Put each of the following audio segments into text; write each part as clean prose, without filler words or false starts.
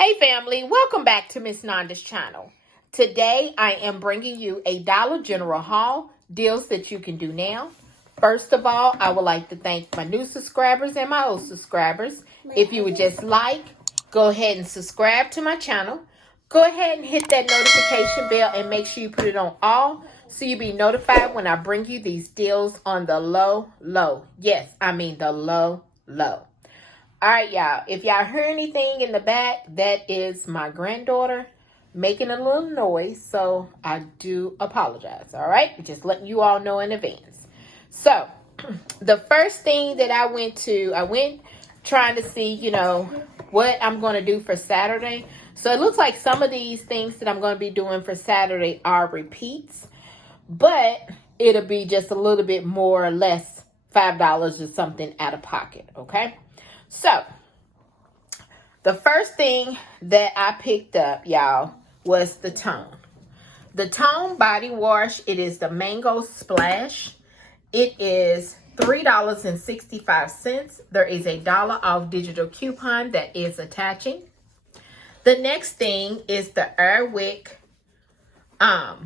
Hey family, welcome back to Miss Nanda's channel. Today I am bringing you a Dollar General haul, deals that you can do now. First of all, I would like to thank my new subscribers and my old subscribers. If you would just go ahead and subscribe to my channel. Go ahead and hit that notification bell and make sure you put it on all so you'll be notified when I bring you these deals on the low. Yes, I mean the low. All right, y'all. If y'all hear anything in the back, that is my granddaughter making a little noise. So I do apologize. All right. Just letting you all know in advance. So the first thing that I went trying to see, what I'm going to do for Saturday. So it looks like some of these things that I'm going to be doing for Saturday are repeats, but it'll be just a little bit more or less $5 or something out of pocket. Okay. So, the first thing that I picked up, y'all, was the Tone. The Tone body wash, it is the Mango Splash. It is $3.65. There is a $1 off digital coupon that is attaching. The next thing is the Airwick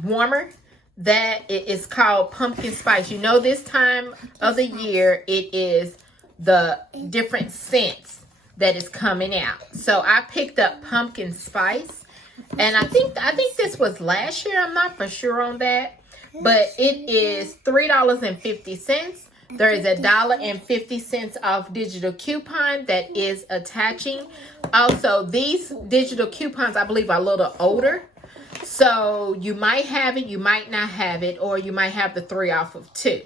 warmer. That it is called Pumpkin Spice. You know, this time of the year, it is the different scents that is coming out. So I picked up Pumpkin Spice, and I think this was last year. I'm not for sure on that, but it is $3.50. There is a $1.50 off digital coupon that is attaching. Also, these digital coupons, I believe, are a little older. So you might have it, you might not have it, or you might have the 3 off of 2.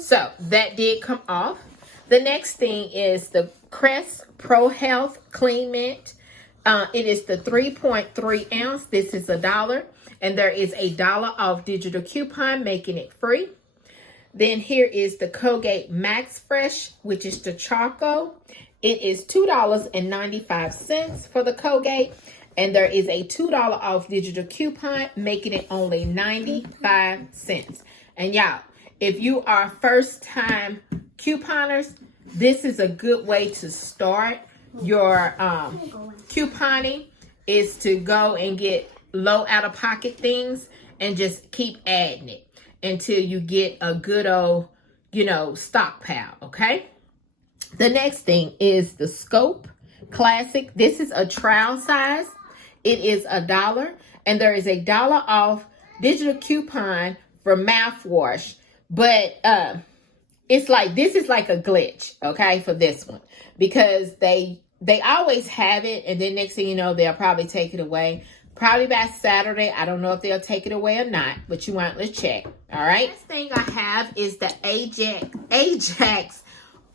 So that did come off. The next thing is the Crest Pro Health Clean Mint. It is the 3.3 ounce. This is $1. And there is a $1 off digital coupon, making it free. Then here is the Colgate Max Fresh, which is the charcoal. It is $2.95 for the Colgate. And there is a $2 off digital coupon, making it only 95 cents. And y'all, if you are first time couponers, this is a good way to start your couponing, is to go and get low out of pocket things and just keep adding it until you get a good old, stockpile. Okay. The next thing is the Scope Classic. This is a trial size. It is $1, and there is a $1 off digital coupon for mouthwash. But it's like, this is like a glitch, okay, for this one, because they always have it, and then next thing you know, they'll probably take it away. Probably by Saturday. I don't know if they'll take it away or not, but you want to check. All right. Next thing I have is the Ajax,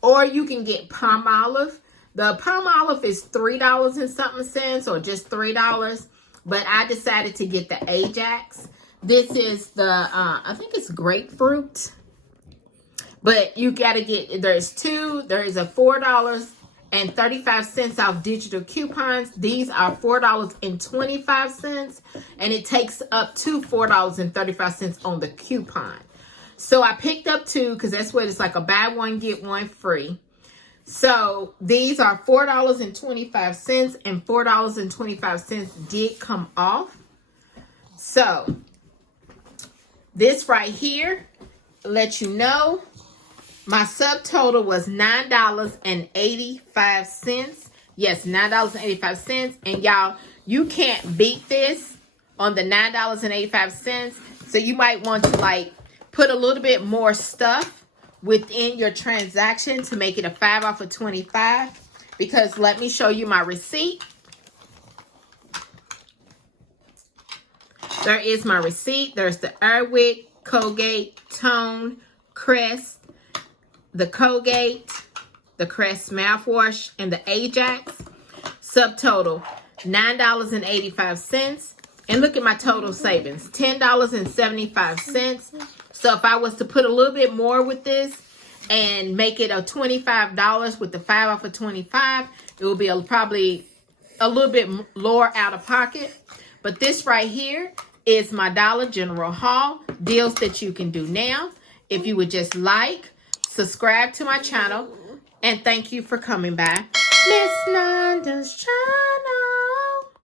or you can get Palmolive. The Palmolive is $3 and something cents, or just $3, but I decided to get the Ajax. This is the, I think it's grapefruit, but you got to get, there's two. There is a $4.35 off digital coupons. These are $4.25, and it takes up to $4.35 on the coupon. So I picked up two because that's what it's like, a buy one, get one free. So these are $4.25, and $4.25 did come off. So this right here let you know my subtotal was $9.85. Yes, $9.85. And y'all, you can't beat this on the $9.85. So you might want to put a little bit more stuff within your transaction to make it a 5 off of 25. Because let me show you my receipt. There is my receipt. There's the Airwick, Colgate, Tone, Crest, the Colgate, the Crest mouthwash, and the Ajax. Subtotal $9.85. And look at my total savings, $10.75. So if I was to put a little bit more with this and make it a $25 with the 5 off of 25, it will be probably a little bit lower out of pocket. But this right here is my Dollar General haul, deals that you can do now. If you would just subscribe to my channel, and thank you for coming by Miss Nanda's channel.